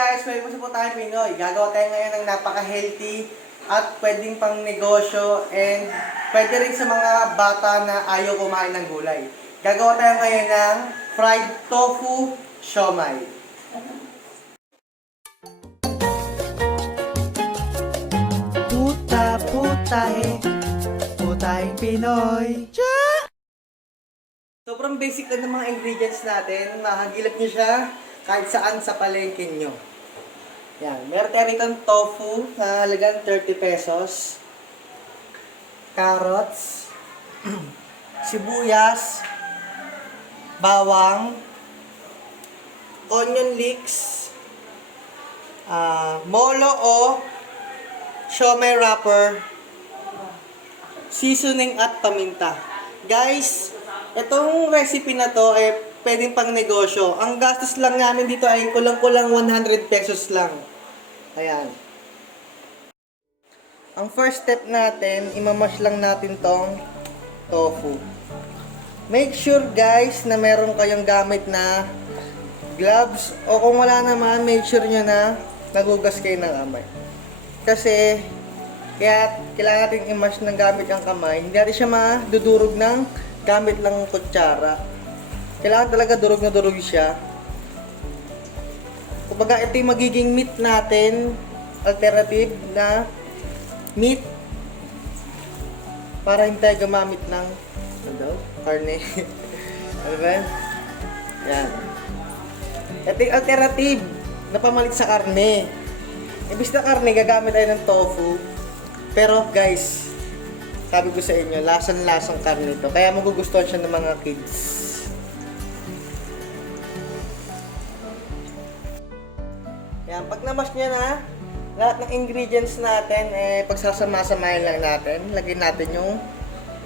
guys, welcome po tayo Pinoy. Gagawa tayo ngayon ng napaka-healthy at pwedeng pang negosyo and pwede rin sa mga bata na ayaw kumain ng gulay. Gagawa tayo ngayon ng fried tofu siomai. Putahing Pinoy. Sobrang basic lang ng mga ingredients natin. Mahagilap niyo siya kahit saan sa palengke nyo. Yan. Meron tayo rito ng tofu na halagang 30 pesos. Carrots. Sibuyas. Bawang. Onion leeks. Molo o siomai wrapper. Seasoning at paminta. Guys, itong recipe na to pwedeng pang negosyo. Ang gastos lang namin dito ay kulang-kulang 100 pesos lang. Ayan. Ang first step natin, imamash lang natin tong tofu. Make sure guys na meron kayong gamit na gloves o kung wala naman, make sure nyo na nagugas kayo ng kamay. Kasi kaya kailangan natin i-mash ng gamit ang kamay. Hindi natin siya madudurog ng gamit lang ng kutsara. Kailangan talaga durog na durog siya. Kumbaga ito yung magiging meat natin, alternative na meat para hindi tayo gumamit ng karne. Ano ba? Yan. Ito yung alternative na pamalit sa karne. Ibig na karne, gagamit tayo ng tofu. Pero guys, sabi ko sa inyo, lasang-lasang karne ito. Kaya magugustuhan siya ng mga kids. Yan, pag na-mash niya na, lahat ng ingredients natin, pagsasama-samahin lang natin. Lagyan natin yung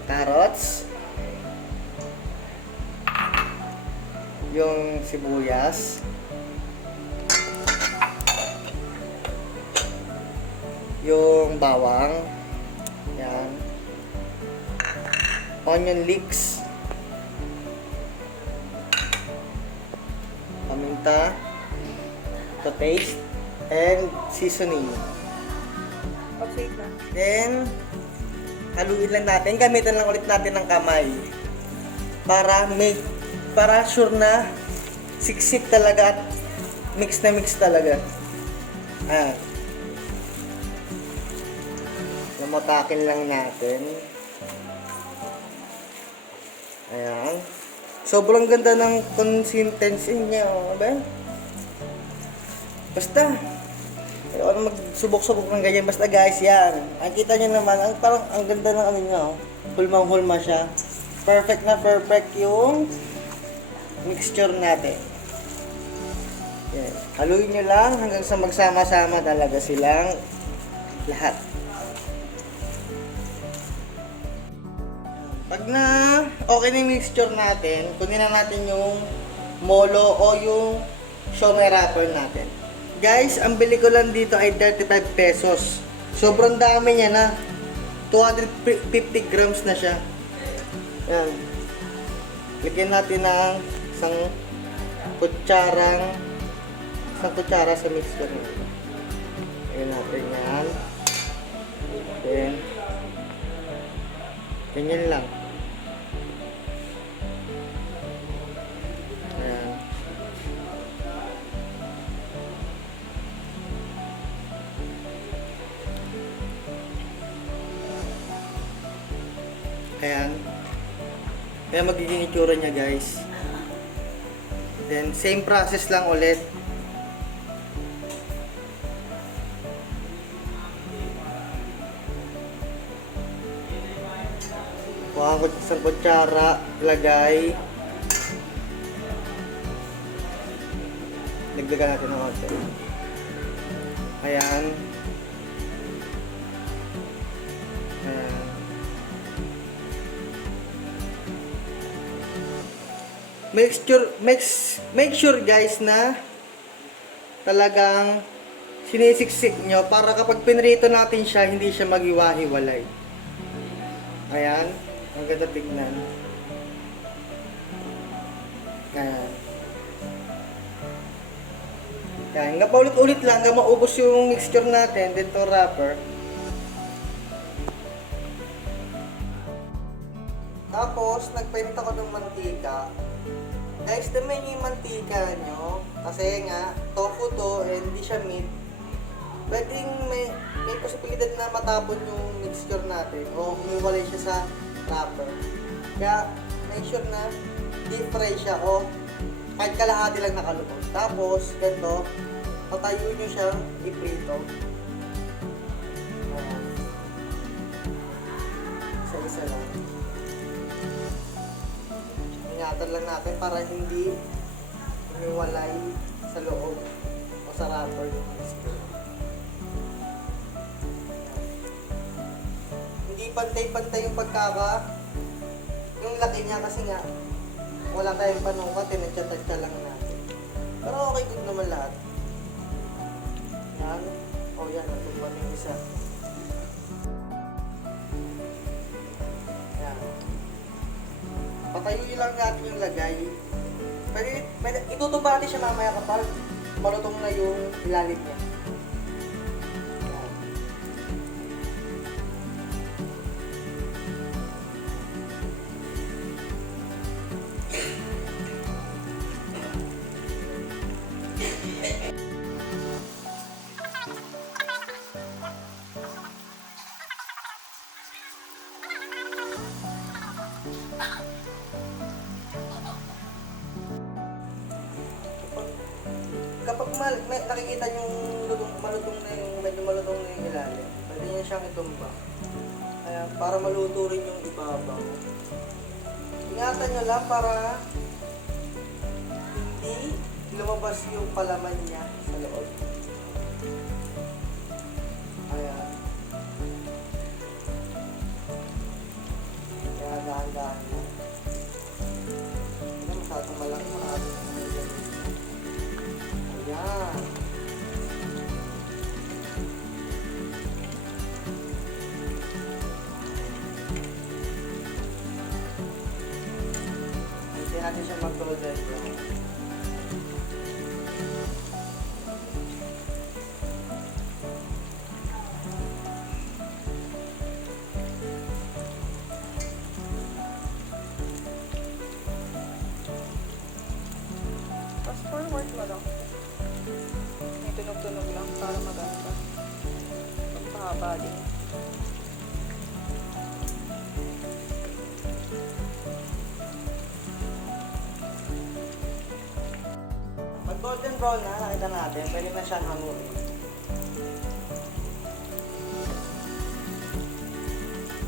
carrots, yung sibuyas, yung bawang, yan, onion leeks, paminta, to taste, and seasoning. Okay na. Then, haluin lang natin. Gamitan lang ulit natin ng kamay. Para sure na siksik talaga at mix na mix talaga. Ayan. Lamatakin lang natin. Ayan. Sobrang ganda ng consistency niya. Ba? Basta. Ayaw na magsubok-subok ng ganyan. Basta guys, yan. Ang kita nyo naman, parang ang ganda ng ano nyo. Hulmang-hulma siya. Perfect na perfect yung mixture natin. Yan. Haluin nyo lang hanggang sa magsama-sama talaga silang lahat. Pag na okay na yung mixture natin, kunin na natin yung molo o yung siomai wrapper natin. Guys, ang bili ko lang dito ay 35 pesos. Sobrang dami niya na. 250 grams na siya. Yan. Lagyan natin ng isang kutsara sa mixture natin. Lagyan natin yan. Then, ganyan lang. Ayan. Ayan. Kaya magiging itsura niya guys. Then, same process lang ulit. Kuha ko isang kutsara, ilagay. Dagdagan natin ng konti. Ayan. Ayan. Make sure guys na talagang sinisiksik nyo para kapag pinrito natin siya, hindi siya maghiwa-hiwalay. Ayan. Ang ganda tignan. Ayan. Yan, nga paulit-ulit lang, nga maubos yung mixture natin, then to wrapper. Tapos, nagpainit ako ng mantika. Guys, naman yung mantika nyo, kasi nga, tofu to, and hindi siya meat. Pwedeng may posibilidad na matapon yung mixture natin, o humiwalay siya sa wrapper. Kaya, make sure na deep fry siya, o kahit kalahati lang nakalubog. Tapos, ganito, patayo nyo siya, iprito. Ayan. Isa-isa lang. Ingatan lang natin para hindi humiwalay sa loob o sa wrapper yung mixture. Hindi pantay-pantay yung yung laki niya kasi nga wala tayong panukat, tinatsa-tatsa lang natin. Pero okay, good naman lahat. Yan. O yan, natutupan yung isa. Yan. Patayo lang natin yung lagay. Pwede, itutuba natin siya mamaya kapag malutong na yung ilalim niya. Yan. Kapag nakikita yung malutong na yung medyo malutong na yung ilalim, pwede niya siyang itumba. Ayan, para maluto rin yung ibabaw. Ingatan nyo lang para hindi lumabas yung palaman niya sa loob. Ayan. Kaya dahan-dahan lang. Hindi masyadong malaki maaari. Ayan. Hindi natin siya mag-golden brown. Fast forward mo lang. May tunog-tunog lang para maganda. Magpahaba din. Pag golden brown na, nakita natin, pwede na siyang hangurin.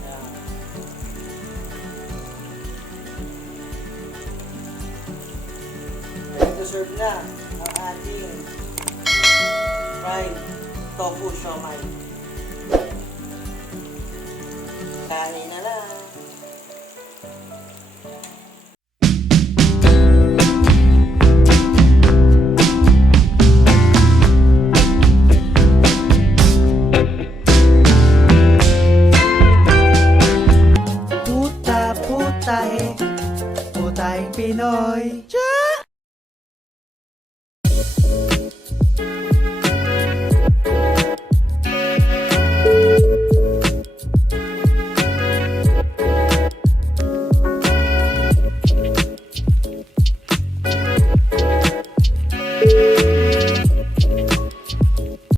Ayan. Ready to serve na ang ating fried tofu siomai. Kain na lang. Putahe, putahing Pinoy.